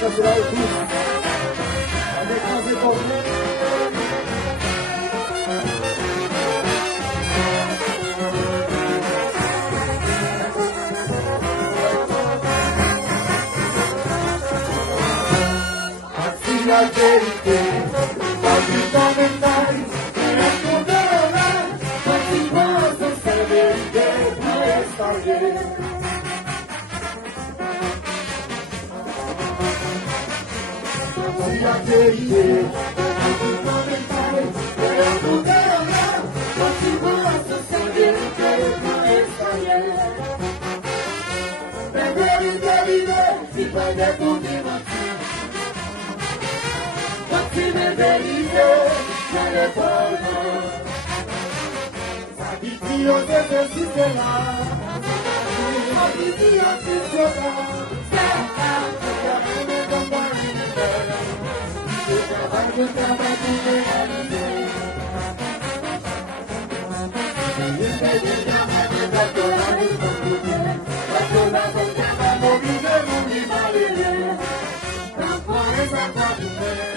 passer la écoute. Avec nos étoiles. La vérité, la vie commentaire, et la condamnation, continuons à servir pour espérer. La vérité, la vie commentaire, et la condamnation, continuons à servir pour espérer. La vérité, si pas de tout si me vérité, je le connais. Sa vie au début, si c'est là. Sa vie au début, c'est là. Je travaille pour réaliser. Je fais du travail de doctorat et compliqué. Doctorat de travail mobilisé, mon malheureux. Pourquoi est-ce à quoi vous faites?